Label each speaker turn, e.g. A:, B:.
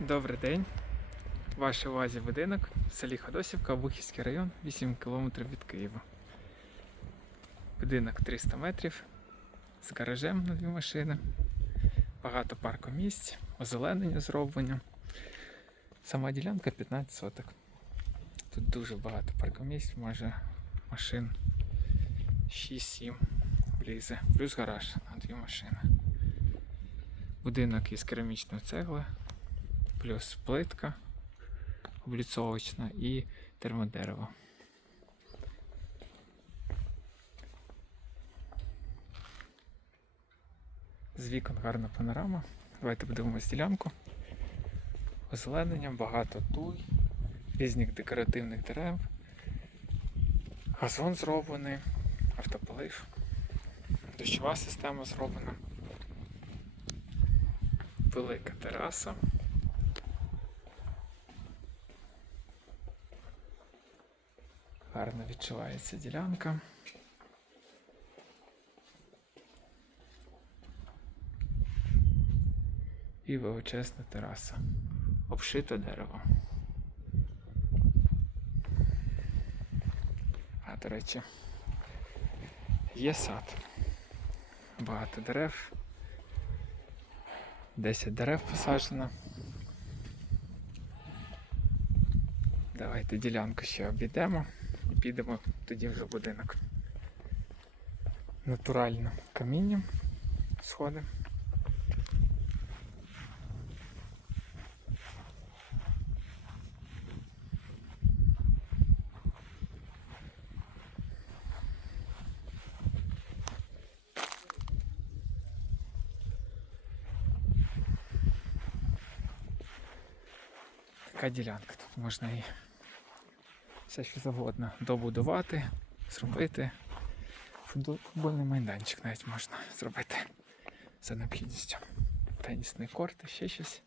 A: Добрий день. Вашій увазі будинок в селі Ходосівка, Обухівський район, 8 кілометрів від Києва. Будинок 300 метрів з гаражем на дві машини. Багато паркомісць, озеленення зроблення. Сама ділянка 15 соток. Тут дуже багато паркомісць, може машин 6-7 влізе, плюс гараж на дві машини. Будинок із керамічної цегли, плюс плитка обліцовочна і термодерево. З вікон гарна панорама. Давайте подивимось ділянку. Озеленення, багато туй, різних декоративних дерев. Газон зроблений, автополив, дощова система зроблена. Велика тераса. Гарно відчувається ділянка. І величезна тераса. Обшита деревом. А, до речі, є сад. Багато дерев. 10 дерев посаджено. Давайте ділянку ще обійдемо і підемо тоді в будинок. Натурально камінням сходи. Така ділянка. Тут можна і все що завгодно добудувати, зробити. Футбольний майданчик навіть можна зробити за необхідністю. Тенісний корт, ще щось.